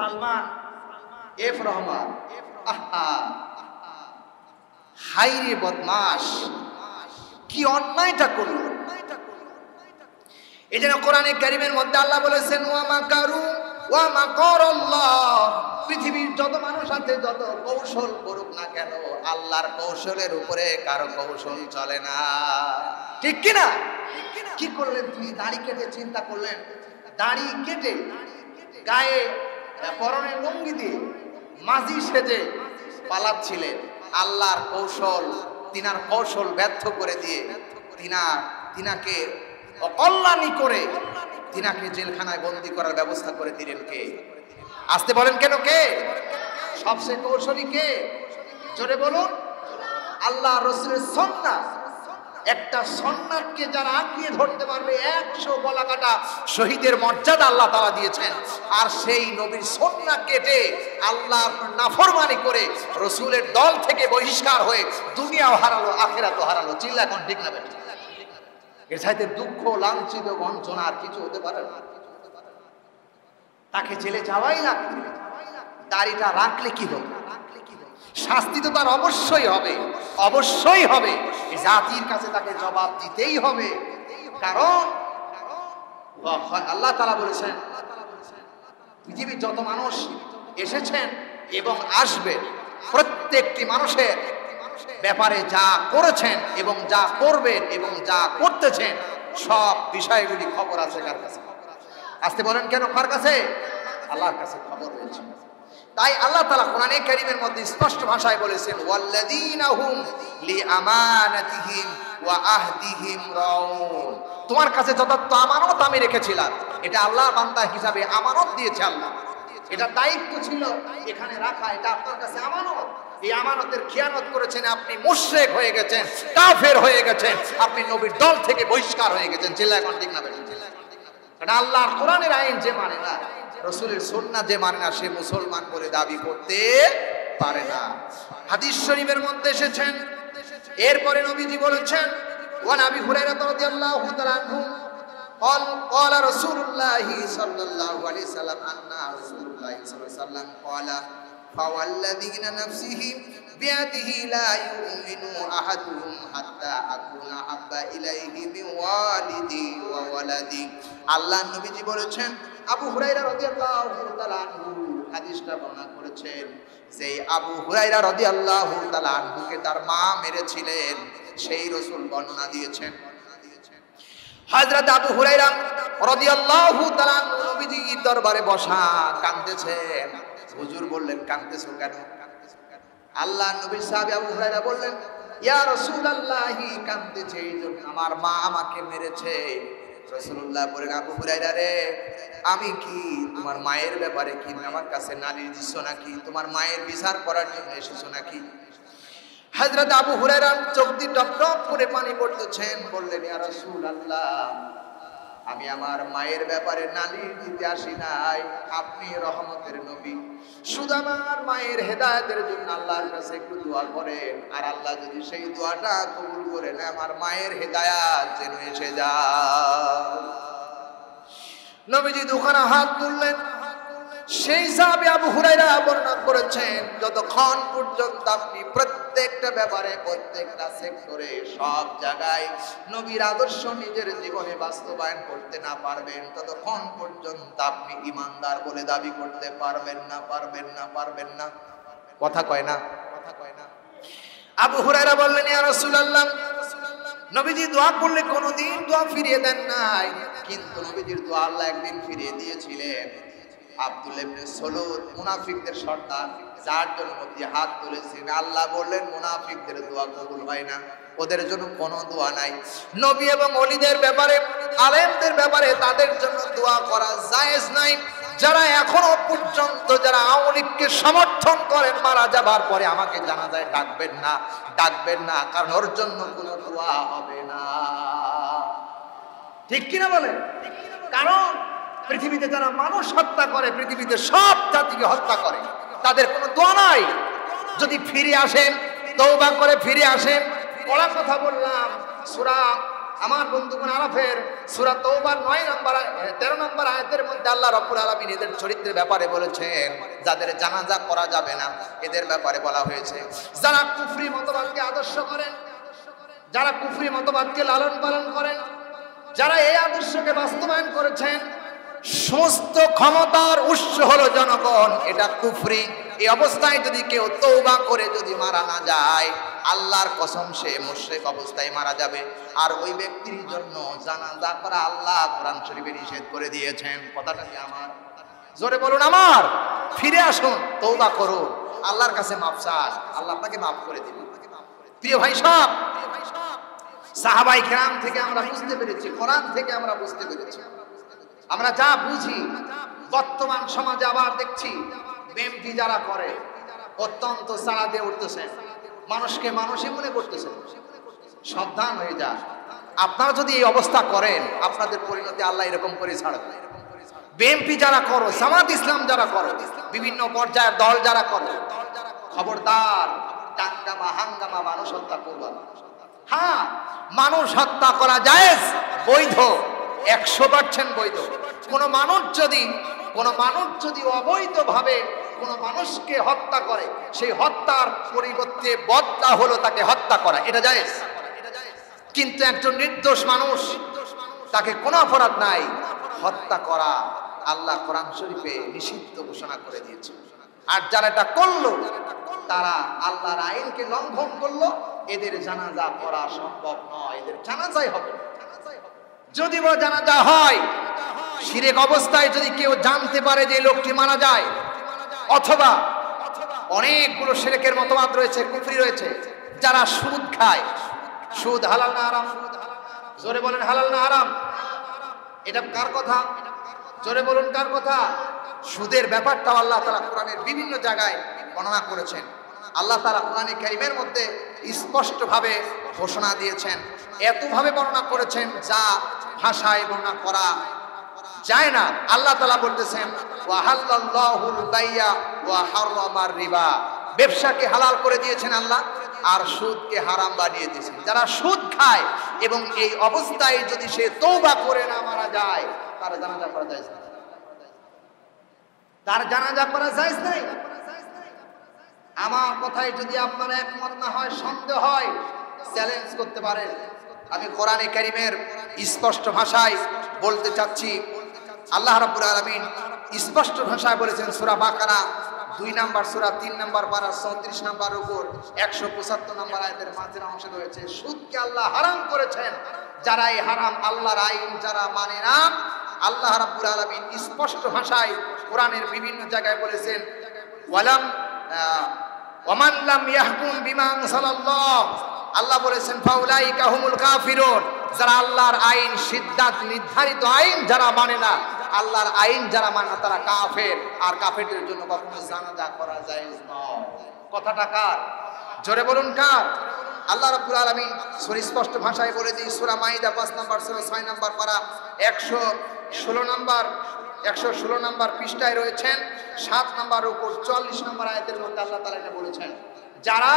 Salman F Rahman, আহা high রে বদমাশ, কি অন্যায়টা করলো। এই জন্য কোরআনে কারীমের মধ্যে আল্লাহ বলেছেন ওয়া মাকারু ওয়া মাকারাল্লাহ, পৃথিবীর যত মানুষ আছে যত কৌশল করুক না কেন, আল্লাহর কৌশলের উপরে কারো কৌশল চলে না। ঠিক কি না? কি করলেন তুমি? দাড়ি কেটে চিন্তা করলেন, দাড়ি কেটে গায়ে পরনে লুঙ্গি দিয়ে মাঝি সেজে পালাচ্ছিলেন। আল্লাহর কৌশল, তিনার কৌশল ব্যর্থ করে দিয়ে তিনাকে অকল্যাণী করে তিনাকে জেলখানায় বন্দী করার ব্যবস্থা করে দিলেন কে? আসতে বলেন কেন কে? সবচেয়ে কৌশলী কে? জোরে বলুন। আল্লাহ রাসূলের সুন্নাহ। একটা সুন্নাহকে যারা আঁকড়িয়ে ধরতে পারবে 100 গলা কাটা শহীদের মর্যাদা আল্লাহ তাআলা দিয়েছেন। আর সেই নবীর সুন্নাহ কেটে আল্লাহর নাফরমানি করে রাসূলের দল থেকে বহিষ্কার হয়ে দুনিয়াও হারালো, আখিরাতও হারালো। চিল্লা কোন ঠিক না বেঠিক? এর সাথে দুঃখ, লাঞ্ছিত, বঞ্চনা আর কিছু হতে পারে না। তাকে জেলে যাওয়াই লাগবে। দাড়িটা রাখলে কি হবে? শাস্তি তো তার অবশ্যই হবে, অবশ্যই হবে। এই জাতির কাছে তাকে জবাব দিতেই হবে। কারণ আল্লাহ তাআলা বলেছেন পৃথিবীর যত মানুষ এসেছেন এবং আসবে প্রত্যেকটি মানুষের ব্যাপারে যা করেছেন এবং যা করবেন এবং যা করতেছেন সব বিষয়গুলি খবর আছে কার কাছে? আসতে বলেন কেন কার কাছে? আল্লাহর কাছে খবর রয়েছে। তাই আল্লাহ তাআলা কোরআনে কারীমের মধ্যে স্পষ্ট ভাষায় বলেছেন ওয়াল্লাযীনা হুম লিআমানাতিহিম ওয়া আহদিহিম রাউন, তোমার কাছে যথার্থ আমানত আমি রেখেছিলাম, এটা আল্লাহর বান্দা হিসাবে আমানত দিয়েছে আল্লাহ। এটা দায়িত্ব ছিল এখানে রাখা, এটা আপনার কাছে আমানত। এই আমানতের খিয়ানত করেছেন আপনি, মুশরিক হয়ে গেছেন, কাফের হয়ে গেছেন, আপনি নবীর দল থেকে বহিষ্কার হয়ে গেছেন। চিল্লায় কোন ঠিক না বেঠিক? কারণ আল্লাহর কোরআনের আইন যে মানে না, রাসূলের সুন্নাহ যে মানে না, সে মুসলমান বলে দাবি করতে পারে না। হাদিস শরীফের মধ্যে এসেছেন। এরপরে নবীজি বলেছেন ওয়া আবি হুরায়রা রাদিয়াল্লাহু তাআলা আনহু قال رسول الله صلى الله عليه وسلم أن رسول الله صلى الله عليه وسلم قال فوالذي نفسه بيده لا يؤمن أحدهم حتى أكون أحب إليه من والدي وولدي। আল্লাহ নবীজি বলেছেন, আবু হুরায়রা রাদিয়াল্লাহু তাআলা আনহু হাদিসটা বর্ণনা করেছেন, যে আবু হুরায়রা রাদিয়াল্লাহু তাআলা আনহুকে তার মা মেরেছিলেন, সেই রাসূল বর্ণনা দিয়েছেন। হযরত আবু হুরায়রা রাদিয়াল্লাহু তাআলা নবীজির দরবারে বসা কাঁদতেছেন। হুজুর বললেন কাঁদতেছো কেন? আল্লাহ নবীর সাহাবী আবু হুরায়রা বললেন ইয়া রাসূলুল্লাহ, কাঁদতেছি এইজন্য আমার মা আমাকে মেরেছে। রাসূলুল্লাহ বলেন আবু হুরায়রা রে, আমি কি তোমার মায়ের ব্যাপারে কি আমার কাছে নালিশ দিচ্ছ নাকি? তোমার মায়ের বিচার করার জন্য এসেছো নাকি? হযরত আবু হুরায়রা চোখ দিয়ে টপ টপ করে পানি পড়তেছেন। বললেন ইয়া রাসূলুল্লাহ, আমি আমার মায়ের ব্যাপারে নালিশ দিতে আসি নাই, আপনি রহমতের নবী, শুধু আমার মায়ের হেদায়েতের জন্য আল্লাহর কাছে একটু দোয়া করেন, আর আল্লাহ যদি সেই দোয়াটা কবুল করে নেয় আমার মায়ের হেদায়েত যেন এসে যায়। নবীজি দুখানা হাত তুললেন। সেই সাহাবী আবু হুরায়রা বর্ণনা করেছেন, যতক্ষণ পর্যন্ত আপনি প্রত্যেকটা ব্যাপারে, প্রত্যেকটা সেক্টরে, সব জায়গায় নবীর আদর্শ নিজের জীবনে বাস্তবায়ন করতে না পারবেন, ততক্ষণ পর্যন্ত আপনি ঈমানদার বলে দাবি করতে পারবেন না, পারবেন না, পারবেন না। কথা কয় না? আবু হুরায়রা বললেন ইয়া রাসূলুল্লাহ, নবীজি দোয়া করলে কোনোদিন দোয়া ফিরিয়ে দেন নাই, কিন্তু নবীজির দোয়া আল্লাহ একদিন ফিরিয়ে দিয়েছিলেন। আব্দুল্লাহ ইবনে সালুল মুনাফিকদের সর্দার, যার জন্য নবী হাত তুলেছেন, আল্লাহ বললেন মুনাফিকদের দোয়া কবুল হয় না, ওদের জন্য কোনো দোয়া নাই। নবী এবং ওলিদের ব্যাপারে, আলেমদের ব্যাপারে তাদের জন্য দোয়া করা জায়েজ নাই। যারা এখনো পর্যন্ত যারা আওয়ামী লীগকে সমর্থন করেন, মারা যাবার পরে আমাকে জানাজায় ডাকবেন না, ডাকবেন না, কারণ ওর জন্য কোনো দোয়া হবে না। ঠিক কিনা বলেন? কারণ পৃথিবীতে যারা মানুষ হত্যা করে, পৃথিবীতে সব জাতিকে হত্যা করে, তাদের কোনো দোয়া নাই। যদি ফিরে আসেন, তওবা করে ফিরে আসেন, পড়া কথা বললাম সূরা আমার বন্ধুগণ, আরাফের সূরা তওবার 13 নম্বর আয়াতের মধ্যে আল্লাহ রাব্বুল আলামিন এদের চরিত্রের ব্যাপারে বলেছেন, যাদের জানাজা করা যাবে না এদের ব্যাপারে বলা হয়েছে, যারা কুফরি মতবাদকে আদর্শ করেন, যারা কুফরি মতবাদকে লালন পালন করেন, যারা এই আদর্শকে বাস্তবায়ন করেছেন, সমস্ত ক্ষমতার উৎস হলো জনগণ, এটা কুফরি। এই অবস্থায় যদি কেউ তওবা করে যদি মারা না যায়, আল্লাহর কসম সে মুশরিক অবস্থায় মারা যাবে। আর ওই ব্যক্তির জন্য জানাজা করা আল্লাহ কোরআন শরীফে নিষেধ করে দিয়েছেন। কথাটা কি আমার? জোরে বলুন আমার। ফিরে আসুন, তওবা করুন, আল্লাহর কাছে মাফ চান, আল্লাহ আপনাকে মাফ করে দিবেন। প্রিয় ভাই সব, সাহাবায়ে কেরাম থেকে আমরা বুঝতে পেরেছি, কোরআন থেকে আমরা বুঝতে পেরেছি, আমরা যা বুঝি বর্তমান সমাজে আবার দেখছি বেমটি যারা করে অত্যন্ত সাড়া দিয়ে উঠতেছেন, মানুষকে মানুষই মনে করতেছেন। সাবধান হয়ে যান, আপনারা যদি এই অবস্থা করেন আপনাদের পরিণতি আল্লাহ এরকম করে ছাড়বে। বিএনপি যারা করো, জামাত ইসলাম যারা করো, বিভিন্ন পর্যায়ের দল যারা করো, খবরদার দাঙ্গামা হাঙ্গামা মানুষ হত্যা করবা। হ্যাঁ, মানুষ হত্যা করা জায়েজ, বৈধ, 100% বৈধ। কোন মানুষ যদি অবৈধভাবে কোন মানুষকে হত্যা করে, সেই হত্যার পরিবর্তে বদলা হলো তাকে হত্যা করা, এটা জায়েজ। কিন্তু একজন নির্দোষ মানুষ, তাকে কোনো অপরাধ নাই, হত্যা করা আল্লাহ কোরআন শরীফে নিষিদ্ধ ঘোষণা করে দিয়েছে। আর যারা এটা করলো তারা আল্লাহর আইনকে লঙ্ঘন করলো, এদের জানাজা করা সম্ভব নয়, এদের জানাজাই হবে। যদি বা জানাজা হয়, শিরক অবস্থায় যদি কেউ জানতে পারে যে লোকটি মারা যায়, অথবা অনেকগুলো শিরকের মতবাদ রয়েছে, কুফরি রয়েছে, যারা সুদ খায়, সুদ হালাল না হারাম? জোরে বলেন হালাল না হারাম? এটা কার কথা? জোরে বলুন কার কথা? সুদের ব্যাপারটা আল্লাহ তাআলা কোরআনের বিভিন্ন জায়গায় বর্ণনা করেছেন। আল্লাহ তাআলা কোরআনে কারীমের মধ্যে স্পষ্টভাবে ঘোষণা দিয়েছেন, এতভাবে বর্ণনা করেছেন যা ভাষায় বর্ণনা করা যায় না। আল্লাহ তাআলা বলতেছেন, ওয়া হাল্লাল্লাহুল বাইয়া ওয়া হারামার রিবা, ব্যবসাকে হালাল করে দিয়েছেন আল্লাহ, আর সুদকে হারাম বানিয়ে দিয়েছেন। যারা সুদ খায় এবং এই অবস্থায় যদি সে তওবা করে না মারা যায়, তার জানাজা করা যায় না, তার জানাজা করা যায় নাই। আমার কথায় যদি আপনার একমত না হয়, সন্দেহ হয়, চ্যালেঞ্জ করতে পারেন। আমি কোরআনে কারীমের স্পষ্ট ভাষায় বলতে চাচ্ছি, আল্লাহ রাব্বুল আলামিন স্পষ্ট ভাষায় বলেছেন সূরা বাকারা 2 নম্বর সূরা 3 নম্বর পারা 34 নম্বর উপর 175 নম্বর আয়াতের মাঝের অংশে রয়েছে, সুদকে আল্লাহ হারাম করেছেন। যারা এই হারাম আল্লাহর আইন যারা মানে না, আল্লাহ রাব্বুল আলামিন স্পষ্ট ভাষায় কোরআনের বিভিন্ন জায়গায় বলেছেন, ওয়ামান লাম ইয়াহকুম বিমা আনজালাল্লাহ, আল্লাহ বলেছেন ফাউলাইকা হুমুল কাফিরুন, যারা আল্লাহর আইন, সিদ্ধান্ত, নির্ধারিত আইন যারা মানে না, আল্লাহর আইন যারা মানে না, তারা কাফের। আর কাফেরদের জন্য কখনো জানাজা করা জায়েজ নয়। কথাটা কার? জোরে বলুন কার? আল্লাহ রাব্বুল আলামিন সুস্পষ্ট ভাষায় বলে দিই, সূরা মাইদা 5 নম্বর সূরা 6 নম্বর পারা 116 নম্বর পৃষ্ঠায় রয়েছেন, 7 নম্বর উপর 44 নম্বর আয়াতের মধ্যে আল্লাহ তাআলা এটা বলেছেন, যারা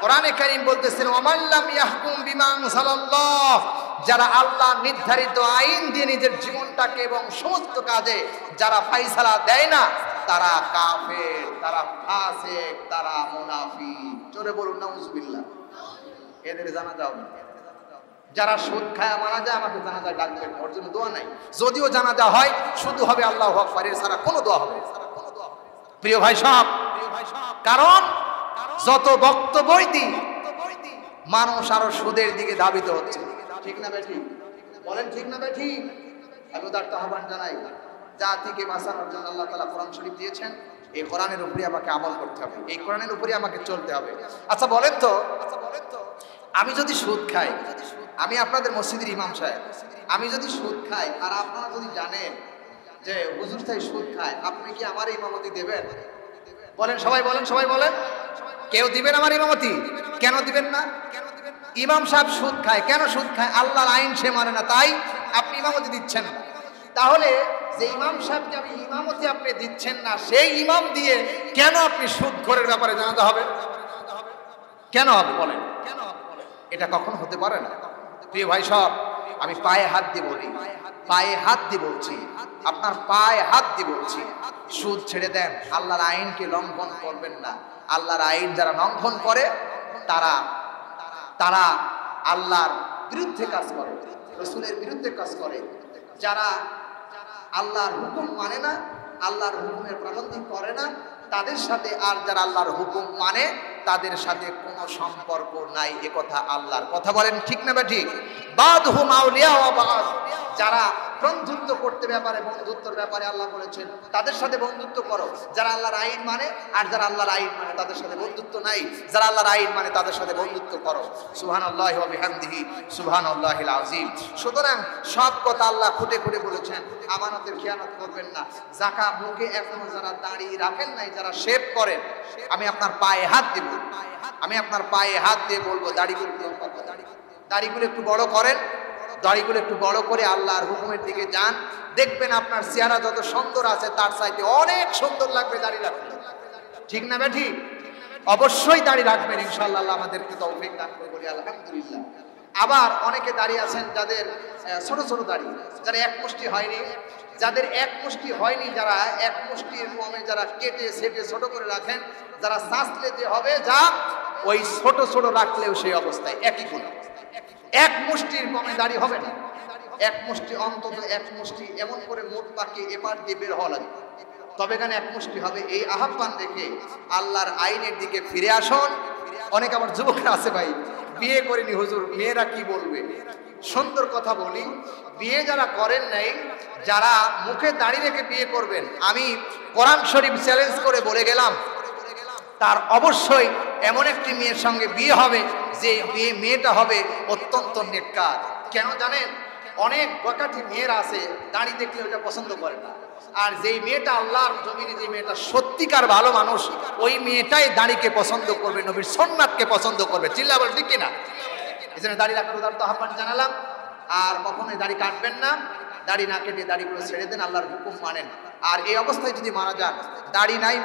কোরআনে কারীম বলতেছেন ওয়ামান লাম ইয়াহকুম বিমা আনজালাল্লাহ, যারা আল্লাহ নির্ধারিত আইন দিয়ে নিজের জীবনটাকে এবং সমস্ত কাজে যারা ফয়সালা দেয় না, তারা কাফের, তারা ফাসিক, তারা মুনাফিক। জোরে বলুন নাউজুবিল্লাহ। এদের জানাজা হবে। যারা সুদ খায় মারা যায়, আমাকে জানাজায় ডাকবেন, ওর জন্য দোয়া নাই। যদিও জানাজা হয়, শুধু হবে আল্লাহু আকবার, এর ছাড়া কোনো দোয়া হবে না। প্রিয় ভাই সব, কারণ যত বক্তব্যই দিই, মানুষ আরো সুদের দিকে ধাবিত হচ্ছে। ঠিক না বেঠি? বলেন ঠিক না বেঠি? আমি উদারতা আহ্বান জানাই, জাতিকে বাঁচানোর জন্য আল্লাহ তাআলা কোরআন শরীফ দিয়েছেন, এই কোরআনের উপরে আমাকে আমল করতে হবে, এই কোরআনের উপরে আমাকে চলতে হবে। আচ্ছা বলেন তো, আমি যদি সুদ খাই, আমি আপনাদের মসজিদের ইমাম সাহেব, আমি যদি সুদ খাই আর আপনারা যদি জানেন যে হুজুর সাহেব সুদ খায়, আপনি কি আমার ইমামতি দেবেন? বলেন সবাই, বলেন সবাই, বলেন। কেউ দিবেন আমার ইমামতি? কেন দিবেন না? ইমাম সাহেব সুদ খায়, কেন সুদ খায়? আল্লাহর আইন সে মানে না, তাই আপনি ইমামতি দিচ্ছেন না। তাহলে যে ইমাম সাহেবকে আমি ইমামতি আপনি দিচ্ছেন না, সেই ইমাম দিয়ে কেন আপনি সুদখোরের ব্যাপারে জানাতে হবে? কেন হবে বলেন? এটা কখন হতে পারে না। প্রিয় ভাই সব, আমি পায়ে হাত দিয়ে বলি, পায়ে হাত দিয়ে বলছি, আপনার পায়ে হাত দিয়ে বলছি, সুদ ছেড়ে দেন, আল্লাহর আইনকে লঙ্ঘন করবেন না। আল্লাহর আইন যারা লঙ্ঘন করে তারা তারা আল্লাহর বিরুদ্ধে কাজ করে, রাসূলের বিরুদ্ধে কাজ করে। যারা আল্লাহর হুকুম মানে না, আল্লাহর হুকুমের পালন করে না, তাদের সাথে আর যারা আল্লাহর হুকুম মানে তাদের সাথে কোনো সম্পর্ক নাই। এ কথা আল্লাহর কথা, বলেন ঠিক না বা ঠিক? বাদহুম আউলিয়া ওয়া বাদ, যারা বন্ধুত্ব করতে ব্যাপারে, বন্ধুত্বের ব্যাপারে আল্লাহ বলেছেন তাদের সাথে বন্ধুত্ব করো। যারা আল্লাহর আইন মানে আর যারা আল্লাহর আইন মানে তাদের সাথে বন্ধুত্ব নাই। যারা আল্লাহর আইন মানে তাদের সাথে বন্ধুত্ব করো। সুবহানাল্লাহি ওয়া বিহামদিহি সুবহানাল্লাহিল আযীম। সুতরাং সব কথা আল্লাহ খুঁটে খুঁটে বলেছেন। আমানতের খেয়ানত করবেন না। যাকাত মুখে এখনো যারা দাঁড়িয়ে রাখেন নাই, যারা শেভ করেন, আমি আপনার পায়ে হাত দিব, আমি আপনার পায়ে হাত দিয়ে বলবো দাড়িগুলো একটু বড় করেন, দাড়িগুলো একটু বড় করে আল্লাহর হুকুমের দিকে যান। দেখবেন আপনার চেহারা যত সুন্দর আছে তার চাইতে অনেক সুন্দর লাগবে দাড়ি রাখলে। ঠিক না বেঠি? অবশ্যই দাড়ি রাখবেন ইনশাআল্লাহ। আল্লাহ আমাদেরকে তৌফিক দান করে বলি আলহামদুলিল্লাহ। আবার অনেকে দাড়ি আছেন যাদের ছোট ছোট দাড়ি, যারা এক মুষ্টি হয়নি, যাদের এক মুষ্টি হয়নি, যারা এক মুষ্টির কমে যারা কেটে সেটে ছোট করে রাখেন, যারা চাষলে যে হবে যা ওই ছোট ছোট রাখলেও সেই অবস্থায় একই গুণ। এক মুষ্টির কমে দাড়ি হবে না, এক মুষ্টি অন্তত এক মুষ্টি এমন করে মোট পাকে এপার দিয়ে বের হওয়া লাগবে, তবে এখানে এক মুষ্টি হবে। এই আহ্বান দেখে আল্লাহর আইনের দিকে ফিরে আসুন। অনেক আমার যুবকরা আছে ভাই, বিয়ে করেনি হুজুর, মেয়েরা কি বলবে? সুন্দর কথা বলি, বিয়ে যারা করেন নাই, যারা মুখে দাঁড়িয়ে রেখে বিয়ে করবেন, আমি কোরআন শরীফ চ্যালেঞ্জ করে বলে গেলাম তার অবশ্যই এমন একটি মেয়ের সঙ্গে বিয়ে হবে যে মেয়েটা হবে অত্যন্ত নেককার। কেন জানেন? অনেক বকাঠি মেয়েরা আছে দাড়ি দেখলে ওটা পছন্দ করে না, আর যেই মেয়েটা আল্লাহর জমিনে, যে মেয়েটা সত্যিকার ভালো মানুষ, ওই মেয়েটাই দাড়িকে পছন্দ করবে, নবীর সুন্নাতকে পছন্দ করবে। চিল্লা বল ঠিক কিনা? এজন্য দাড়ি রাখার উদাহরণ আহ্বান জানালাম। আর কখনোই দাড়ি কাটবেন না, দাড়ি না কেটে দাড়িগুলো ছেড়ে দেন, আল্লাহর হুকুম মানেন। আর এই অবস্থায় যদি মারা যান, দাড়ি নাই,